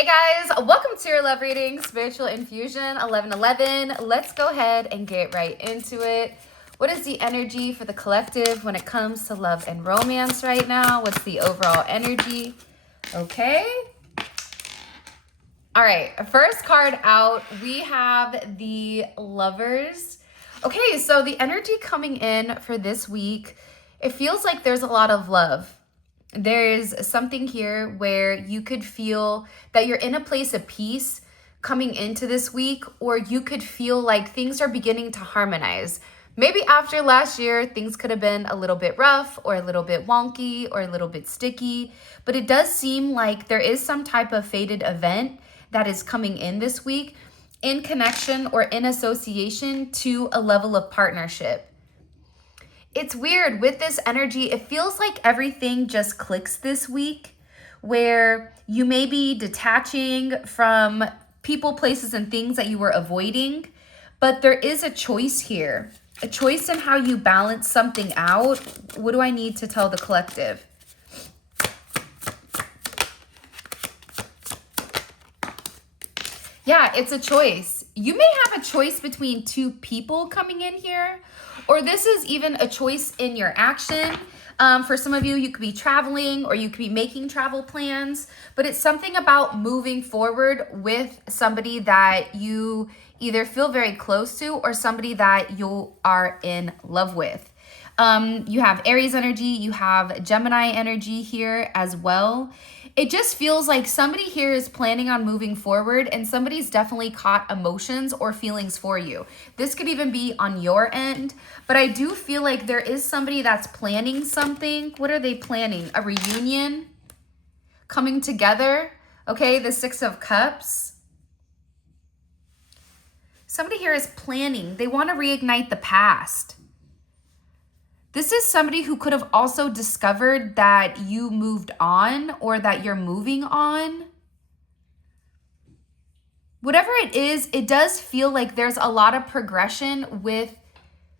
Hey guys, welcome to your love reading, Spiritual Infusion 1111. Let's go ahead and get right into it. What is the energy for the collective when it comes to love and romance right now? What's the overall energy? Okay. All right, first card out, we have the Lovers. Okay, so the energy coming in for this week, it feels like there's a lot of love. There's something here where you could feel that you're in a place of peace coming into this week, or you could feel like things are beginning to harmonize. Maybe after last year, things could have been a little bit rough or a little bit wonky or a little bit sticky, but it does seem like there is some type of fated event that is coming in this week in connection or in association to a level of partnership. It's weird with this energy. It feels like everything just clicks this week, where you may be detaching from people, places, and things that you were avoiding, but there is a choice here, a choice in how you balance something out. What do I need to tell the collective? Yeah, it's a choice. You may have a choice between two people coming in here, or this is even a choice in your action. For some of you, you could be traveling or you could be making travel plans, but it's something about moving forward with somebody that you either feel very close to or somebody that you are in love with. You have Aries energy, you have Gemini energy here as well. It just feels like somebody here is planning on moving forward and somebody's definitely caught emotions or feelings for you. This could even be on your end, but I do feel like there is somebody that's planning something. What are they planning? A reunion? Coming together? Okay, the Six of Cups. Somebody here is planning. They want to reignite the past. This is somebody who could have also discovered that you moved on or that you're moving on. Whatever it is, it does feel like there's a lot of progression with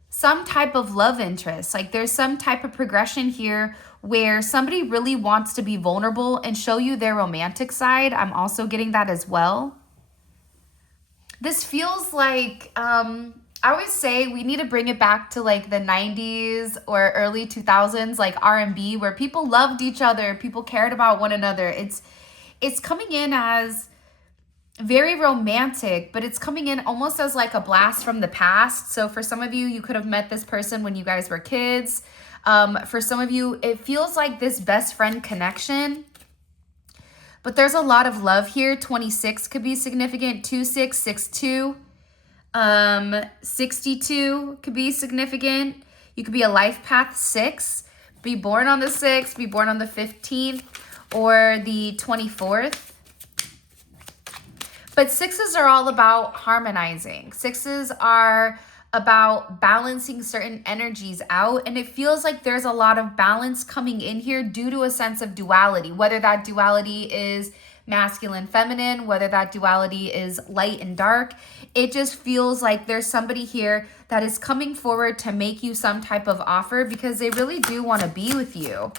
some type of love interest. Like there's some type of progression here where somebody really wants to be vulnerable and show you their romantic side. I'm also getting that as well. This feels like, I always say we need to bring it back to like the 90s or early 2000s, like R&B, where people loved each other, people cared about one another. It's coming in as very romantic, but it's coming in almost as like a blast from the past. So for some of you, you could have met this person when you guys were kids. For some of you, it feels like this best friend connection. But there's a lot of love here. 26 could be significant. 2662. 62 could be significant. You could be a life path 6, be born on the 6th, be born on the 15th or the 24th. But 6s are all about harmonizing. 6s are about balancing certain energies out, and it feels like there's a lot of balance coming in here due to a sense of duality, whether that duality is masculine, feminine, whether that duality is light and dark. It just feels like there's somebody here that is coming forward to make you some type of offer because they really do want to be with you.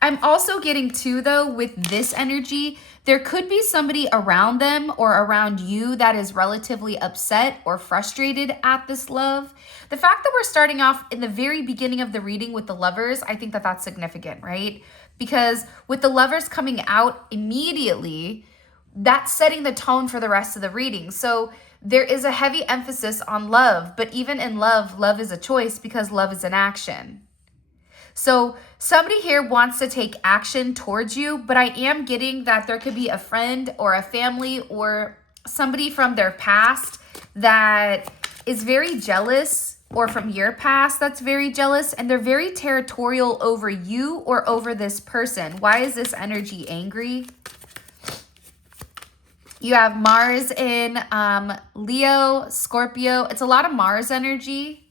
I'm also getting too, though, with this energy, there could be somebody around them or around you that is relatively upset or frustrated at this love. The fact that we're starting off in the very beginning of the reading with the Lovers, I think that that's significant, right? Because with the Lovers coming out immediately, that's setting the tone for the rest of the reading. So there is a heavy emphasis on love, but even in love, love is a choice because love is an action. So somebody here wants to take action towards you, but I am getting that there could be a friend or a family or somebody from their past that is very jealous, or from your past that's very jealous, and they're very territorial over you or over this person. Why is this energy angry? You have Mars in Leo, Scorpio. It's a lot of Mars energy.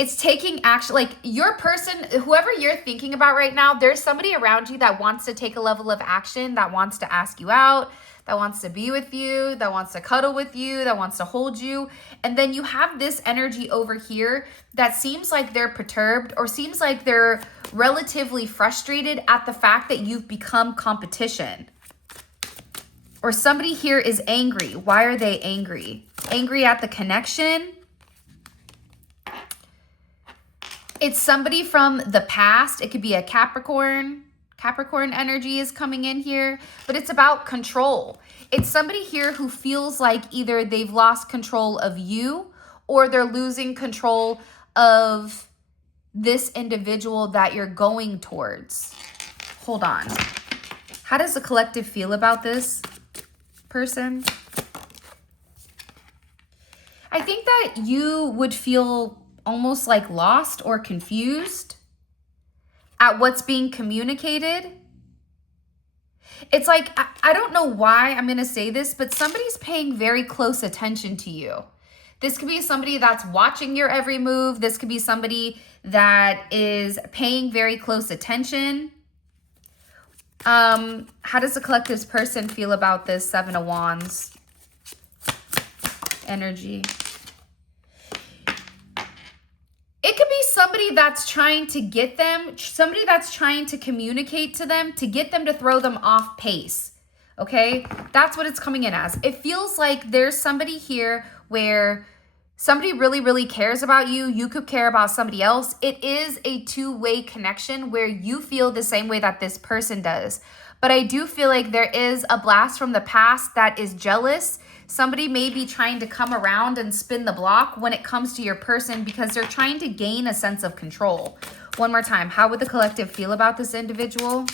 It's taking action. Like your person, whoever you're thinking about right now, there's somebody around you that wants to take a level of action, that wants to ask you out, that wants to be with you, that wants to cuddle with you, that wants to hold you. And then you have this energy over here that seems like they're perturbed or seems like they're relatively frustrated at the fact that you've become competition. Or somebody here is angry. Why are they angry? Angry at the connection. It's somebody from the past. It could be a Capricorn. Capricorn energy is coming in here, but it's about control. It's somebody here who feels like either they've lost control of you or they're losing control of this individual that you're going towards. Hold on. How does the collective feel about this person? I think that you would feel almost like lost or confused at what's being communicated. It's like, I don't know why I'm going to say this, but somebody's paying very close attention to you. This could be somebody that's watching your every move. This could be somebody that is paying very close attention. How does the collective's person feel about this Seven of Wands energy? It could be somebody that's trying to get them, somebody that's trying to communicate to them, to get them to throw them off pace, okay? That's what it's coming in as. It feels like there's somebody here where somebody really, really cares about you. You could care about somebody else. It is a two-way connection where you feel the same way that this person does. But I do feel like there is a blast from the past that is jealous. Somebody may be trying to come around and spin the block when it comes to your person because they're trying to gain a sense of control. One more time. How would the collective feel about this individual?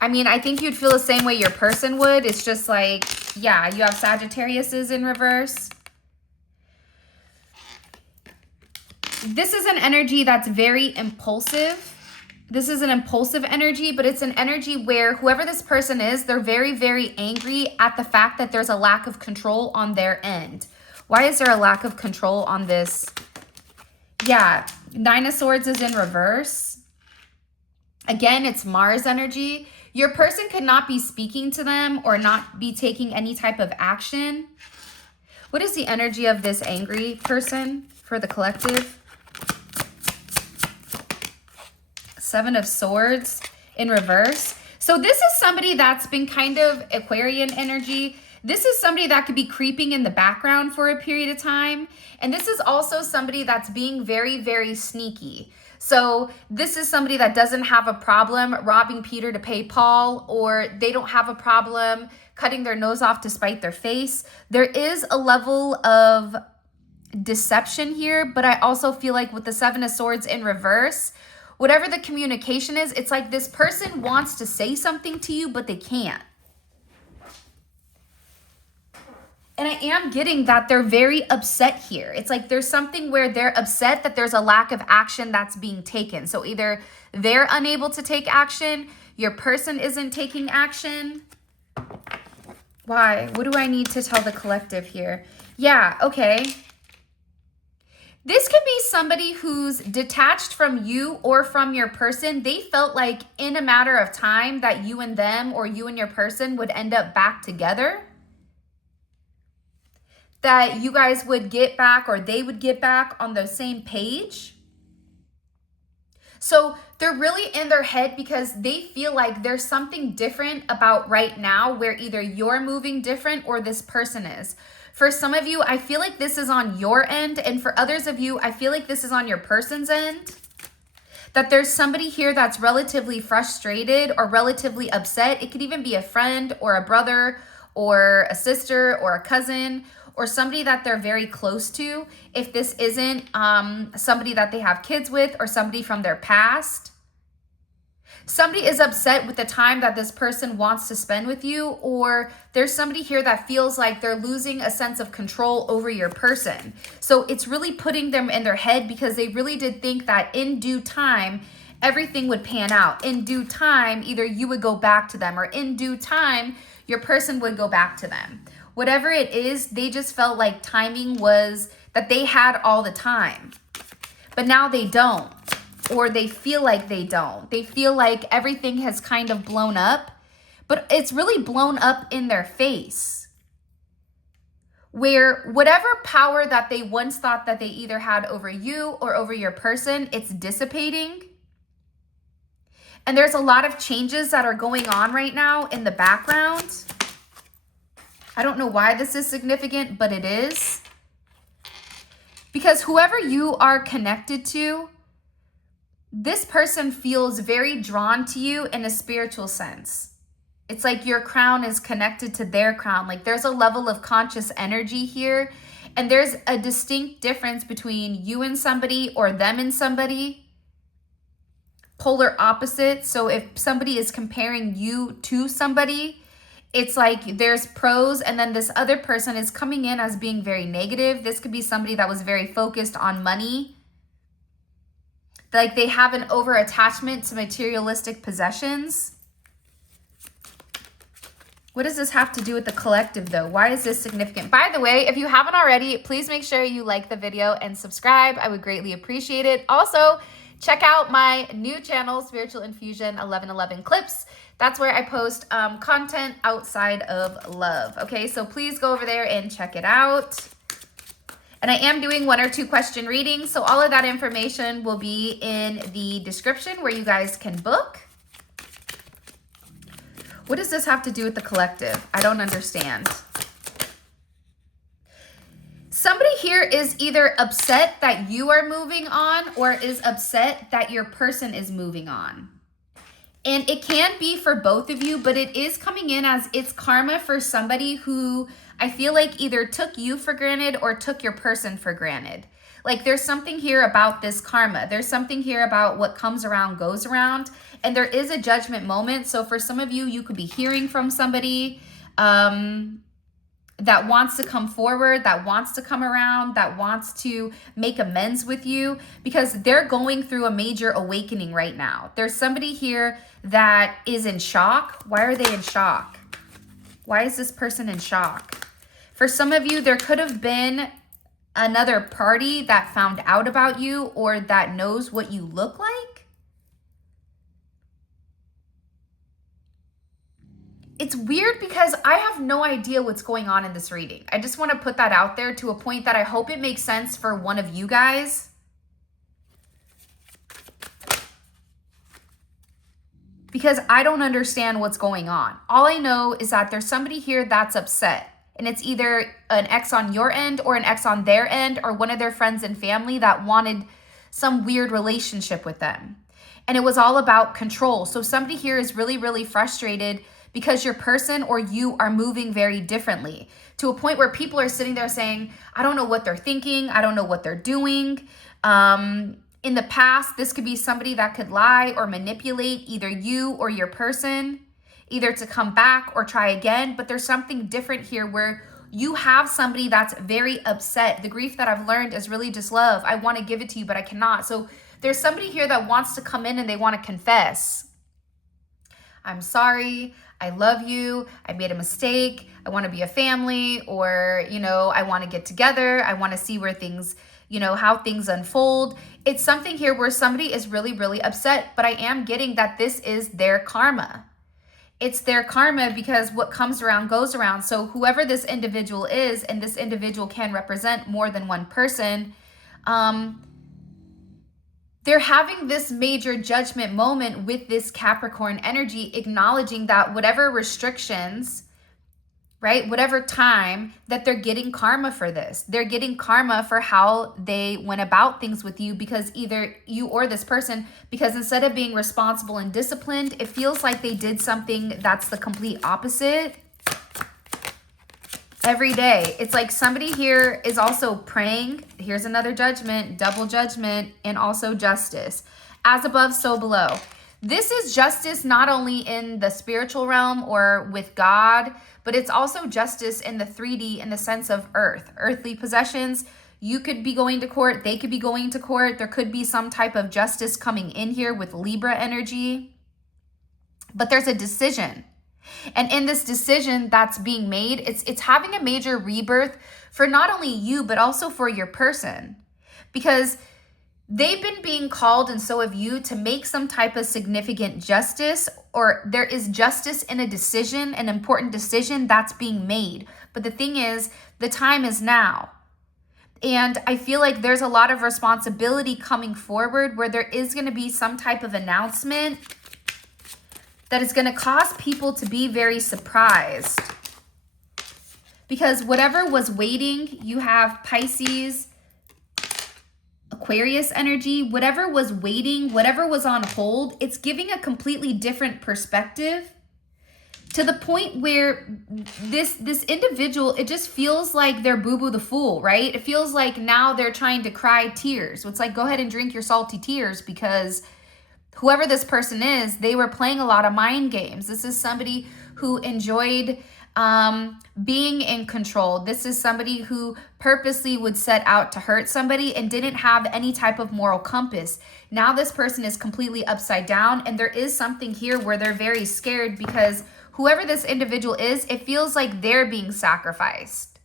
I mean, I think you'd feel the same way your person would. It's just like, yeah, you have Sagittariuses in reverse. This is an energy that's very impulsive. This is an impulsive energy, but it's an energy where whoever this person is, they're very, very angry at the fact that there's a lack of control on their end. Why is there a lack of control on this? Yeah, Nine of Swords is in reverse. Again, it's Mars energy. Your person could not be speaking to them or not be taking any type of action. What is the energy of this angry person for the collective? Seven of Swords in reverse. So this is somebody that's been kind of Aquarian energy. This is somebody that could be creeping in the background for a period of time. And this is also somebody that's being very, very sneaky. So this is somebody that doesn't have a problem robbing Peter to pay Paul, or they don't have a problem cutting their nose off to spite their face. There is a level of deception here, but I also feel like with the Seven of Swords in reverse, whatever the communication is, it's like this person wants to say something to you, but they can't. And I am getting that they're very upset here. It's like there's something where they're upset that there's a lack of action that's being taken. So either they're unable to take action, your person isn't taking action. Why? What do I need to tell the collective here? Yeah, okay. This could be somebody who's detached from you or from your person. They felt like in a matter of time that you and them or you and your person would end up back together. That you guys would get back or they would get back on the same page. So they're really in their head because they feel like there's something different about right now where either you're moving different or this person is. For some of you, I feel like this is on your end. And for others of you, I feel like this is on your person's end. That there's somebody here that's relatively frustrated or relatively upset. It could even be a friend or a brother or a sister or a cousin or somebody that they're very close to. If this isn't somebody that they have kids with or somebody from their past. Somebody is upset with the time that this person wants to spend with you, or there's somebody here that feels like they're losing a sense of control over your person. So it's really putting them in their head because they really did think that in due time, everything would pan out. In due time, either you would go back to them or in due time, your person would go back to them. whatever it is, they just felt like timing was that they had all the time, but now they don't, or they feel like they don't. They feel like everything has kind of blown up, but it's really blown up in their face, where whatever power that they once thought that they either had over you or over your person, it's dissipating. And there's a lot of changes that are going on right now in the background. I don't know why this is significant, but it is. Because whoever you are connected to, this person feels very drawn to you in a spiritual sense. It's like your crown is connected to their crown. Like there's a level of conscious energy here. And there's a distinct difference between you and somebody or them and somebody. Polar opposite. So if somebody is comparing you to somebody, it's like there's pros, and then this other person is coming in as being very negative. This could be somebody that was very focused on money. Like they have an over attachment to materialistic possessions. What does this have to do with the collective though? Why is this significant? By the way, if you haven't already, please make sure you like the video and subscribe. I would greatly appreciate it. Also, check out my new channel, Spiritual Infusion 1111 Clips. That's where I post content outside of love. Okay, so please go over there and check it out. And I am doing 1 or 2 question readings, so all of that information will be in the description where you guys can book. What does this have to do with the collective? I don't understand. Somebody here is either upset that you are moving on or is upset that your person is moving on. And it can be for both of you, but it is coming in as it's karma for somebody who I feel like either took you for granted or took your person for granted. Like there's something here about this karma. There's something here about what comes around goes around. And there is a judgment moment. So for some of you, you could be hearing from somebody that wants to come forward, that wants to come around, that wants to make amends with you because they're going through a major awakening right now. There's somebody here that is in shock. Why are they in shock? Why is this person in shock? For some of you, there could have been another party that found out about you or that knows what you look like. It's weird because I have no idea what's going on in this reading. I just want to put that out there to a point that I hope it makes sense for one of you guys. Because I don't understand what's going on. All I know is that there's somebody here that's upset. And it's either an ex on your end or an ex on their end or one of their friends and family that wanted some weird relationship with them. And it was all about control. So somebody here is really, really frustrated because your person or you are moving very differently to a point where people are sitting there saying, I don't know what they're thinking. I don't know what they're doing. In the past, this could be somebody that could lie or manipulate either you or your person, either to come back or try again. But there's something different here where you have somebody that's very upset. The grief that I've learned is really just love. I want to give it to you, but I cannot. So there's somebody here that wants to come in and they want to confess. I'm sorry. I love you. I made a mistake. I want to be a family, or, I want to get together. I want to see where things, how things unfold. It's something here where somebody is really, really upset, but I am getting that this is their karma. It's their karma because what comes around goes around. So whoever this individual is, and this individual can represent more than one person, they're having this major judgment moment with this Capricorn energy, acknowledging that whatever restrictions, right, whatever time, that they're getting karma for this. They're getting karma for how they went about things with you, because either you or this person, because instead of being responsible and disciplined, it feels like they did something that's the complete opposite. Every day. It's like somebody here is also praying. Here's another judgment, double judgment, and also justice. As above, so below. This is justice not only in the spiritual realm or with God, but it's also justice in the 3D in the sense of earth, earthly possessions. You could be going to court. They could be going to court. There could be some type of justice coming in here with Libra energy. But there's a decision. And in this decision that's being made, it's having a major rebirth for not only you, but also for your person. Because they've been being called, and so have you, to make some type of significant justice, or there is justice in a decision, an important decision that's being made. But the thing is, the time is now. And I feel like there's a lot of responsibility coming forward where there is going to be some type of announcement that is going to cause people to be very surprised. Because whatever was waiting, you have Pisces, Aquarius energy, whatever was waiting, whatever was on hold, it's giving a completely different perspective, to the point where this individual, it just feels like they're Boo-Boo the Fool, right? It feels like now they're trying to cry tears. So it's like, go ahead and drink your salty tears, because whoever this person is, they were playing a lot of mind games. This is somebody who enjoyed being in control. This is somebody who purposely would set out to hurt somebody and didn't have any type of moral compass. Now this person is completely upside down, and there is something here where they're very scared, because whoever this individual is, it feels like they're being sacrificed.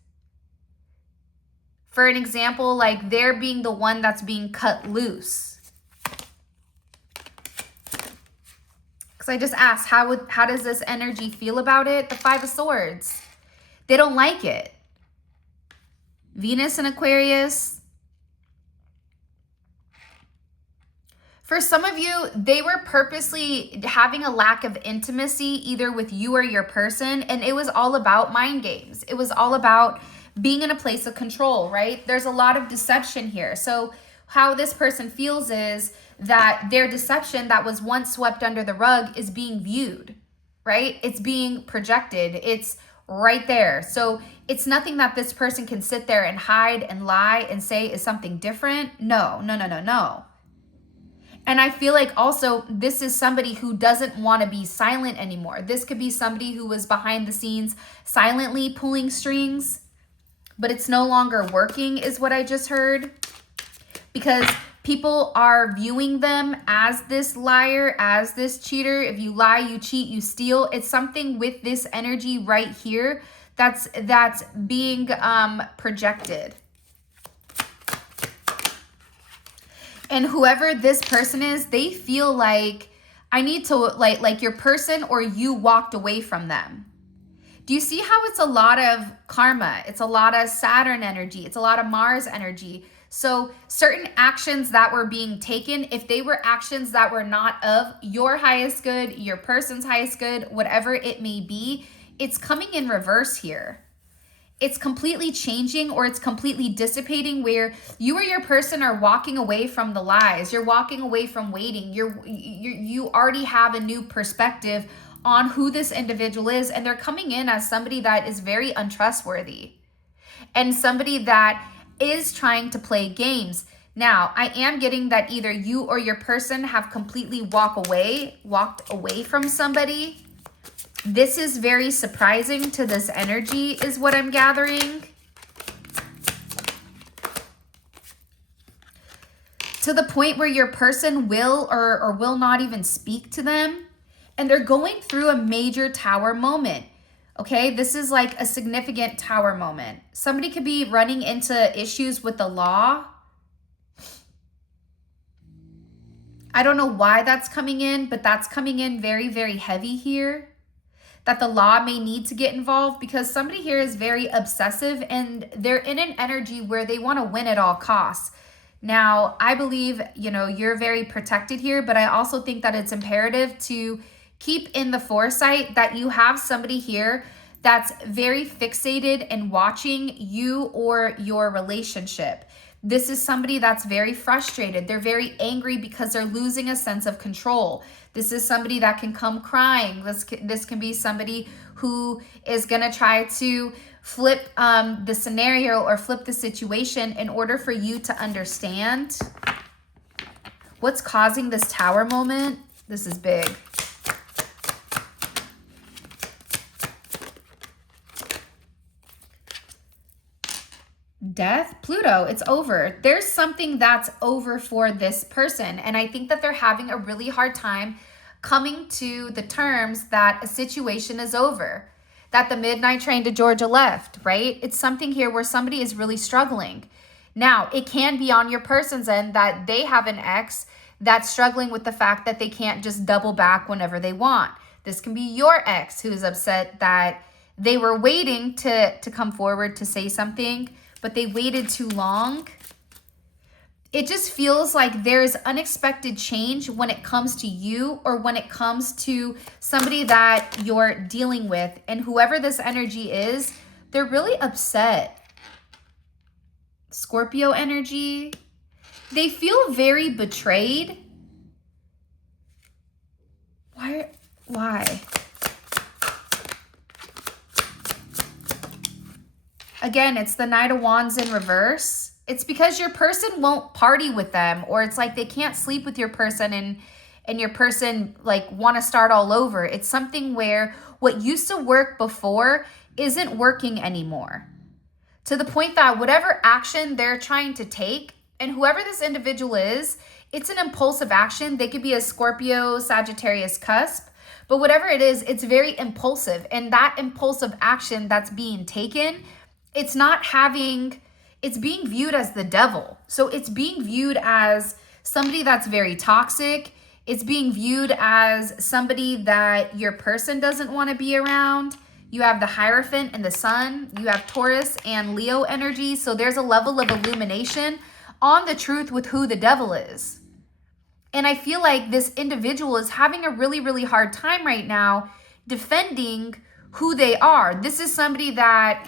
For an example, like they're being the one that's being cut loose. Because I just asked, how does this energy feel about it? The Five of Swords. They don't like it. Venus and Aquarius. For some of you, they were purposely having a lack of intimacy, either with you or your person, and it was all about mind games. It was all about being in a place of control, right? There's a lot of deception here. So how this person feels is that their deception that was once swept under the rug is being viewed, right? It's being projected. It's right there. So it's nothing that this person can sit there and hide and lie and say is something different. No. And I feel like also this is somebody who doesn't want to be silent anymore. This could be somebody who was behind the scenes silently pulling strings, but it's no longer working, is what I just heard. Because people are viewing them as this liar, as this cheater. If you lie, you cheat, you steal. It's something with this energy right here that's being projected. And whoever this person is, they feel like I need to, like your person or you walked away from them. Do you see how it's a lot of karma? It's a lot of Saturn energy. It's a lot of Mars energy. So certain actions that were being taken, if they were actions that were not of your highest good, your person's highest good, whatever it may be, it's coming in reverse here. It's completely changing, or it's completely dissipating, where you or your person are walking away from the lies. You're walking away from waiting. You already have a new perspective on who this individual is, and they're coming in as somebody that is very untrustworthy and somebody that is trying to play games. Now, I am getting that either you or your person have completely walked away from somebody. This is very surprising to this energy, is what I'm gathering. To the point where your person will or will not even speak to them. And they're going through a major tower moment. Okay, this is like a significant tower moment. Somebody could be running into issues with the law. I don't know why that's coming in, but that's coming in very, very heavy here. That the law may need to get involved, because somebody here is very obsessive and they're in an energy where they want to win at all costs. Now, I believe, you're very protected here, but I also think that it's imperative to keep in the foresight that you have somebody here that's very fixated and watching you or your relationship. This is somebody that's very frustrated. They're very angry because they're losing a sense of control. This is somebody that can come crying. This can be somebody who is going to try to flip the scenario or flip the situation in order for you to understand what's causing this tower moment. This is big. Death, Pluto, it's over. There's something that's over for this person. And I think that they're having a really hard time coming to the terms that a situation is over, that the midnight train to Georgia left, right? It's something here where somebody is really struggling. Now, it can be on your person's end that they have an ex that's struggling with the fact that they can't just double back whenever they want. This can be your ex who's upset that they were waiting to come forward to say something, but they waited too long. It just feels like there's unexpected change when it comes to you or when it comes to somebody that you're dealing with. And whoever this energy is, they're really upset. Scorpio energy. They feel very betrayed. Why? Again, it's the Knight of Wands in reverse. It's because your person won't party with them, or it's like they can't sleep with your person and your person like want to start all over. It's something where what used to work before isn't working anymore. To the point that whatever action they're trying to take, and whoever this individual is, it's an impulsive action. They could be a Scorpio, Sagittarius cusp, but whatever it is, it's very impulsive. And that impulsive action that's being taken, it's being viewed as the devil. So it's being viewed as somebody that's very toxic. It's being viewed as somebody that your person doesn't want to be around. You have the Hierophant and the Sun. You have Taurus and Leo energy. So there's a level of illumination on the truth with who the devil is. And I feel like this individual is having a really, really hard time right now defending who they are. This is somebody that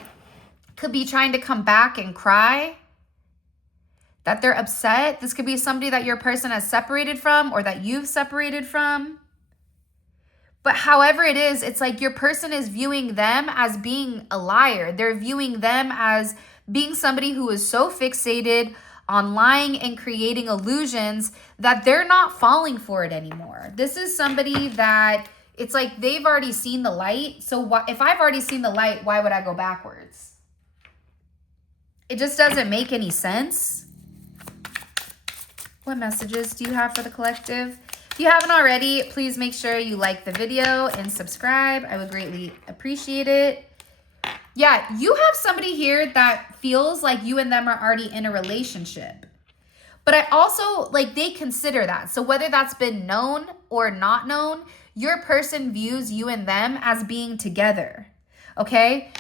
could be trying to come back and cry, that they're upset. This could be somebody that your person has separated from or that you've separated from. But however it is, it's like your person is viewing them as being a liar. They're viewing them as being somebody who is so fixated on lying and creating illusions that they're not falling for it anymore. This is somebody that it's like they've already seen the light. So if I've already seen the light, why would I go backwards? It just doesn't make any sense. What messages do you have for the collective? If you haven't already, please make sure you like the video and subscribe. I would greatly appreciate it. Yeah, you have somebody here that feels like you and them are already in a relationship. But I also, like, they consider that. So whether that's been known or not known, your person views you and them as being together, okay?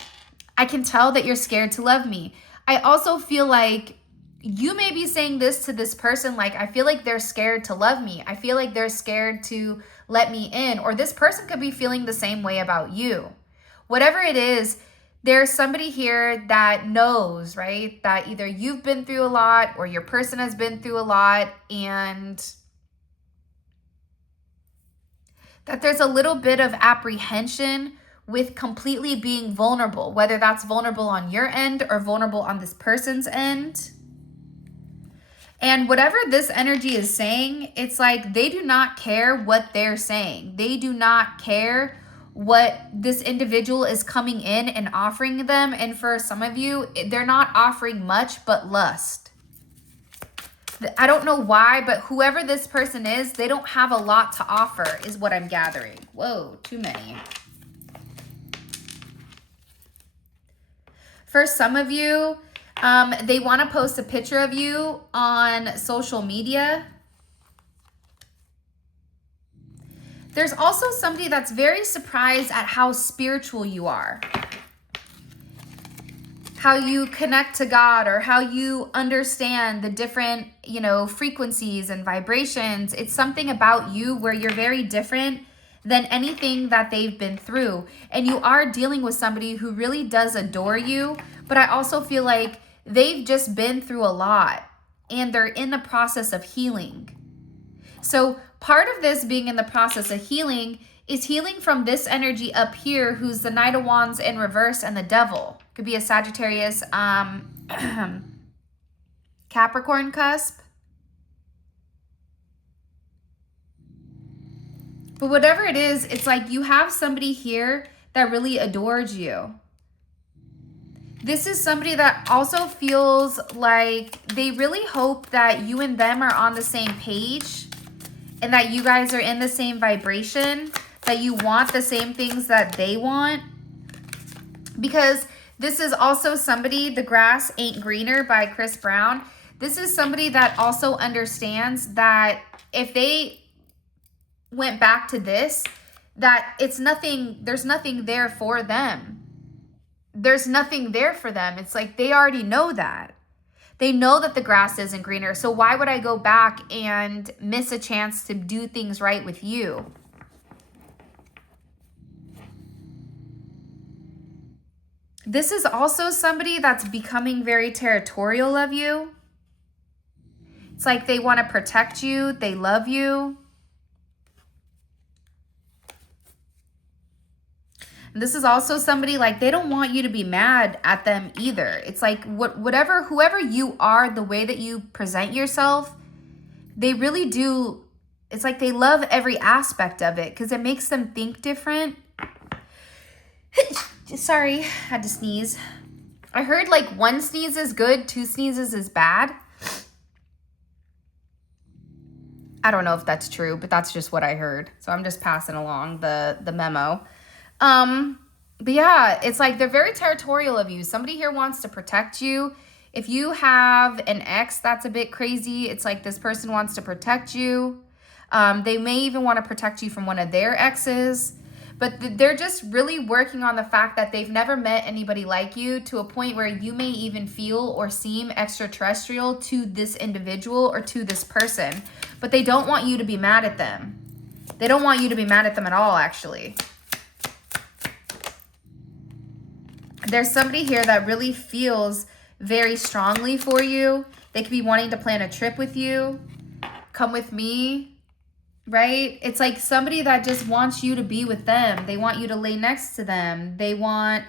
I can tell that you're scared to love me. I also feel like you may be saying this to this person, like, I feel like they're scared to love me. I feel like they're scared to let me in. Or this person could be feeling the same way about you. Whatever it is, there's somebody here that knows, right? That either you've been through a lot or your person has been through a lot, and that there's a little bit of apprehension with completely being vulnerable, whether that's vulnerable on your end or vulnerable on this person's end. And whatever this energy is saying, it's like they do not care what they're saying. They do not care what this individual is coming in and offering them. And for some of you, they're not offering much but lust. I don't know why, but whoever this person is, they don't have a lot to offer is what I'm gathering. Whoa, too many. For some of you, they want to post a picture of you on social media. There's also somebody that's very surprised at how spiritual you are, how you connect to God, or how you understand the different, frequencies and vibrations. It's something about you where you're very different than anything that they've been through. And you are dealing with somebody who really does adore you, but I also feel like they've just been through a lot and they're in the process of healing. So part of this being in the process of healing is healing from this energy up here, who's the Knight of Wands in reverse and the Devil. Could be a Sagittarius, Capricorn cusp. But whatever it is, it's like you have somebody here that really adores you. This is somebody that also feels like they really hope that you and them are on the same page and that you guys are in the same vibration, that you want the same things that they want. Because this is also somebody, The Grass Ain't Greener by Chris Brown. This is somebody that also understands that if they went back to this, that it's nothing, there's nothing there for them. There's nothing there for them. It's like they already know that. They know that the grass isn't greener. So why would I go back and miss a chance to do things right with you? This is also somebody that's becoming very territorial of you. It's like they want to protect you. They love you. And this is also somebody like they don't want you to be mad at them either. It's like whoever you are, the way that you present yourself, they really do. It's like they love every aspect of it because it makes them think different. Sorry, had to sneeze. I heard like 1 sneeze is good, 2 sneezes is bad. I don't know if that's true, but that's just what I heard. So I'm just passing along the memo. But yeah, it's like they're very territorial of you. Somebody here wants to protect you. If you have an ex that's a bit crazy, it's like this person wants to protect you. They may even want to protect you from one of their exes. But they're just really working on the fact that they've never met anybody like you, to a point where you may even feel or seem extraterrestrial to this individual or to this person. But they don't want you to be mad at them. They don't want you to be mad at them at all, actually. There's somebody here that really feels very strongly for you. They could be wanting to plan a trip with you. Come with me. Right? It's like somebody that just wants you to be with them. They want you to lay next to them. They want,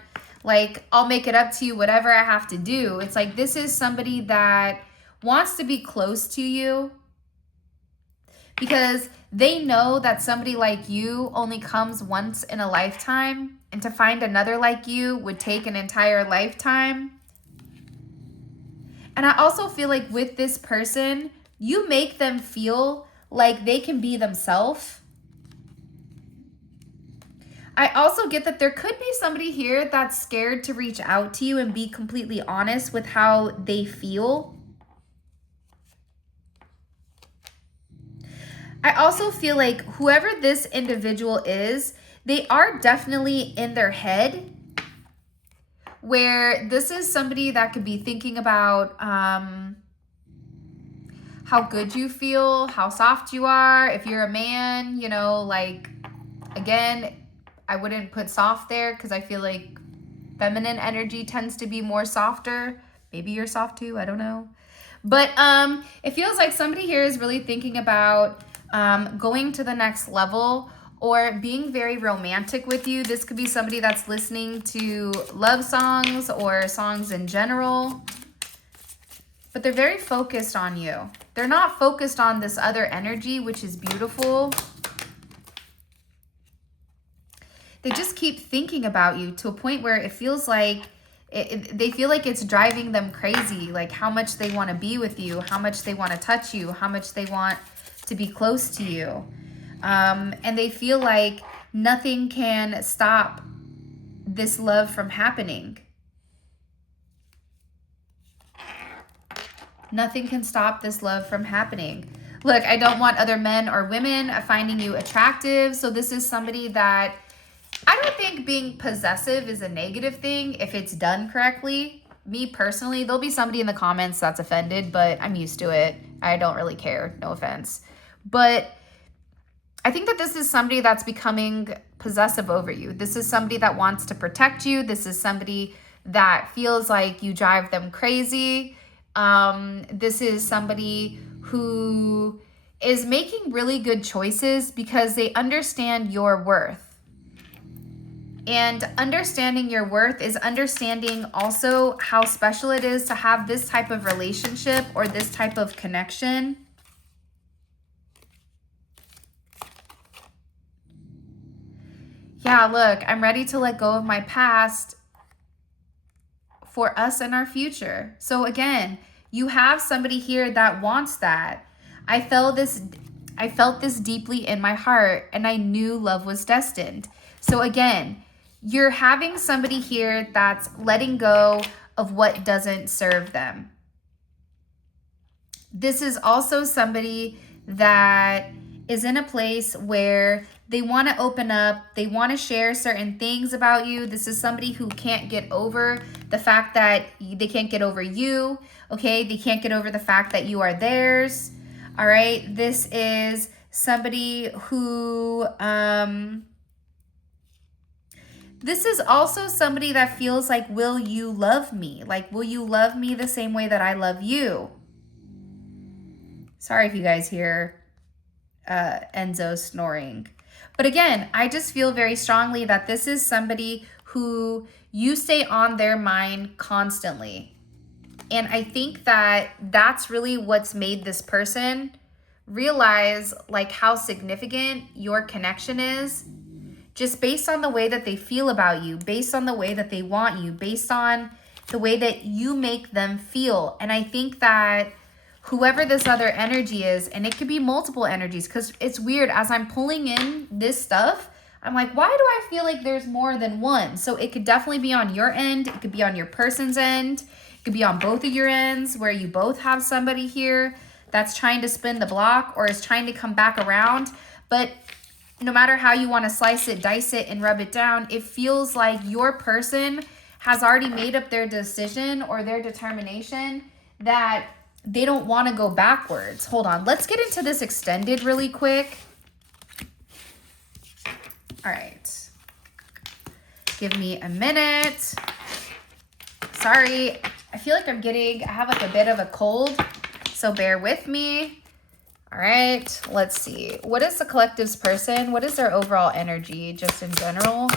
like, I'll make it up to you, whatever I have to do. It's like this is somebody that wants to be close to you because they know that somebody like you only comes once in a lifetime, and to find another like you would take an entire lifetime. And I also feel like with this person, you make them feel like they can be themselves. I also get that there could be somebody here that's scared to reach out to you and be completely honest with how they feel. I also feel like whoever this individual is, they are definitely in their head, where this is somebody that could be thinking about how good you feel, how soft you are. If you're a man, you know, like, again, I wouldn't put soft there because I feel like feminine energy tends to be more softer. Maybe you're soft too, I don't know. But it feels like somebody here is really thinking about going to the next level or being very romantic with you. This could be somebody that's listening to love songs or songs in general. But they're very focused on you. They're not focused on this other energy, which is beautiful. They just keep thinking about you to a point where it feels like they feel like it's driving them crazy, like how much they want to be with you, how much they want to touch you, how much they want to be close to you. And they feel like nothing can stop this love from happening. Nothing can stop this love from happening. Look, I don't want other men or women finding you attractive. So this is somebody that, I don't think being possessive is a negative thing if it's done correctly. Me personally, there'll be somebody in the comments that's offended, but I'm used to it. I don't really care, no offense. But I think that this is somebody that's becoming possessive over you. This is somebody that wants to protect you. This is somebody that feels like you drive them crazy. This is somebody who is making really good choices because they understand your worth. And understanding your worth is understanding also how special it is to have this type of relationship or this type of connection. Yeah, look, I'm ready to let go of my past for us and our future. So again, you have somebody here that wants that. I feel this I felt this deeply in my heart and I knew love was destined. So again, you're having somebody here that's letting go of what doesn't serve them. This is also somebody that is in a place where they want to open up, they want to share certain things about you. This is somebody who can't get over the fact that they can't get over you, okay? They can't get over the fact that you are theirs, all right? This is somebody who, this is also somebody that feels like, will you love me? Like, will you love me the same way that I love you? Sorry if you guys hear Enzo snoring. But again, I just feel very strongly that this is somebody who you stay on their mind constantly. And I think that that's really what's made this person realize like how significant your connection is, just based on the way that they feel about you, based on the way that they want you, based on the way that you make them feel. And I think that whoever this other energy is, and it could be multiple energies, because it's weird, as I'm pulling in this stuff, I'm like, why do I feel like there's more than one? So it could definitely be on your end, it could be on your person's end, it could be on both of your ends, where you both have somebody here that's trying to spin the block or is trying to come back around. But no matter how you want to slice it, dice it, and rub it down, it feels like your person has already made up their decision or their determination that they don't want to go backwards. Hold on. Let's get into this extended really quick. All right. Give me a minute. Sorry. I feel like I have like a bit of a cold, so bear with me. All right. Let's see. What is the collective's person? What is their overall energy just in general?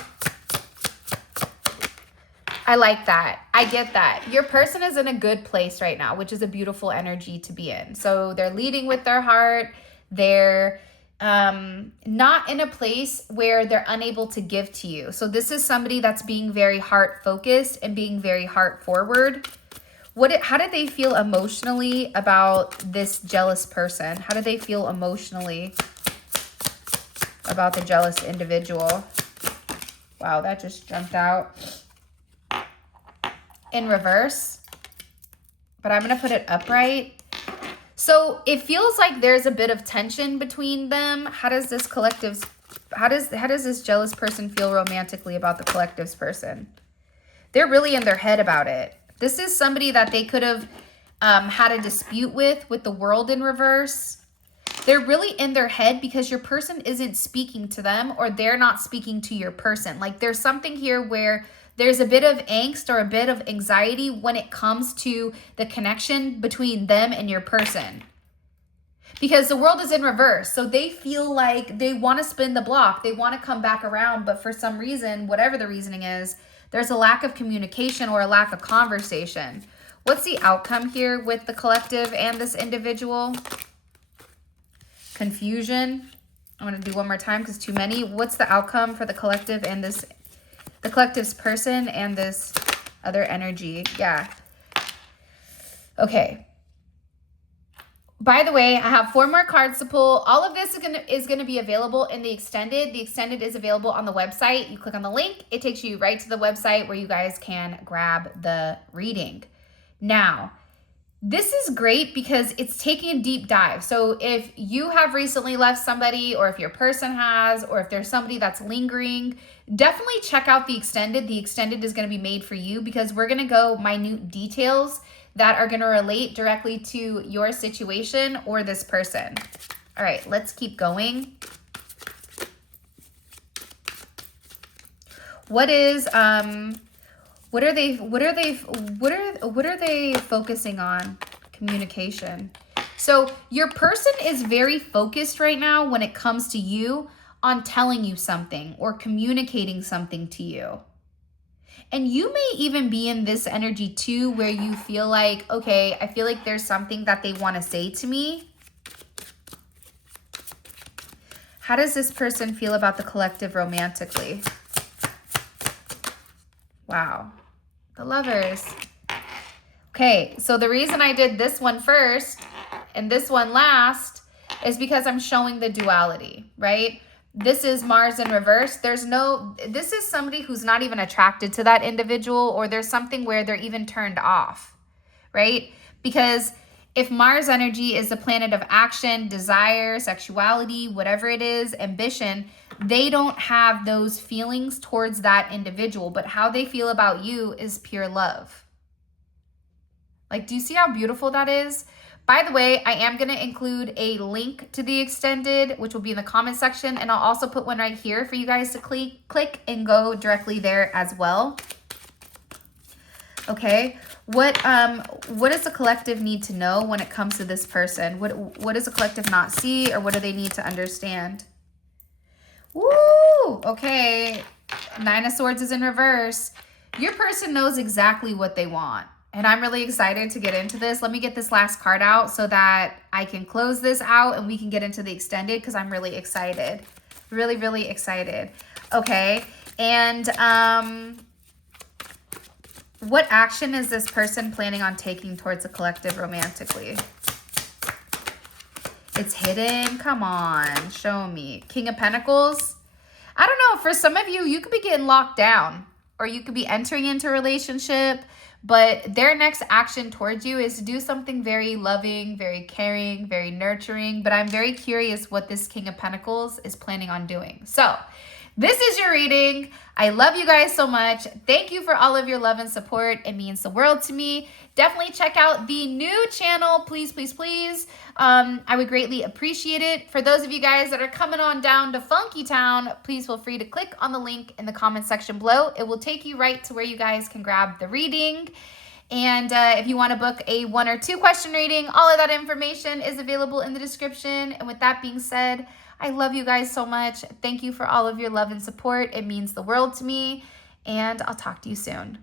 I like that. I get that. Your person is in a good place right now, which is a beautiful energy to be in. So they're leading with their heart. They're not in a place where they're unable to give to you. So this is somebody that's being very heart focused and being very heart forward. How did they feel emotionally about this jealous person? How did they feel emotionally about the jealous individual? Wow, that just jumped out. In reverse, but I'm going to put it upright. So it feels like there's a bit of tension between them. How does this jealous person feel romantically about the collective's person? They're really in their head about it. This is somebody that they could have had a dispute with the world in reverse. They're really in their head because your person isn't speaking to them, or they're not speaking to your person. Like there's something here where there's a bit of angst or a bit of anxiety when it comes to the connection between them and your person. Because the world is in reverse. So they feel like they want to spin the block. They want to come back around. But for some reason, whatever the reasoning is, there's a lack of communication or a lack of conversation. What's the outcome here with the collective and this individual? Confusion. I'm going to do one more time because too many. What's the outcome for the collective and the collective's person and this other energy? Yeah. Okay. By the way, I have 4 more cards to pull. All of this is gonna be available in the extended. The extended is available on the website. You click on the link. It takes you right to the website where you guys can grab the reading. Now, this is great because it's taking a deep dive. So if you have recently left somebody, or if your person has, or if there's somebody that's lingering, definitely check out the extended. The extended is going to be made for you because we're going to go minute details that are going to relate directly to your situation or this person. All right, let's keep going. What are they focusing on? Communication. So your person is very focused right now when it comes to you on telling you something or communicating something to you. And you may even be in this energy too, where you feel like, okay, I feel like there's something that they want to say to me. How does this person feel about the collective romantically? Wow. The Lovers. Okay, so the reason I did this one first and this one last is because I'm showing the duality, right? This is Mars in reverse. This is somebody who's not even attracted to that individual, or there's something where they're even turned off, right? Because if Mars energy is the planet of action, desire, sexuality, whatever it is, ambition, they don't have those feelings towards that individual, but how they feel about you is pure love. Like, do you see how beautiful that is? By the way, I am going to include a link to the extended, which will be in the comment section, and I'll also put one right here for you guys to click and go directly there as well. Okay, what does the collective need to know when it comes to this person? What does the collective not see, or what do they need to understand? Woo! Okay, Nine of Swords is in reverse. Your person knows exactly what they want, and I'm really excited to get into this. Let me get this last card out so that I can close this out and we can get into the extended, because I'm really excited. Really, really excited. Okay, and what action is this person planning on taking towards the collective romantically? It's hidden. Come on, show me. King of Pentacles. I don't know. For some of you, you could be getting locked down, or you could be entering into a relationship, but their next action towards you is to do something very loving, very caring, very nurturing. But I'm very curious what this King of Pentacles is planning on doing. So this is your reading. I love you guys so much. Thank you for all of your love and support. It means the world to me. Definitely check out the new channel. Please, please, please. I would greatly appreciate it. For those of you guys that are coming on down to Funky Town, please feel free to click on the link in the comment section below. It will take you right to where you guys can grab the reading. And if you want to book a 1 or 2 question reading, all of that information is available in the description. And with that being said, I love you guys so much. Thank you for all of your love and support. It means the world to me. And I'll talk to you soon.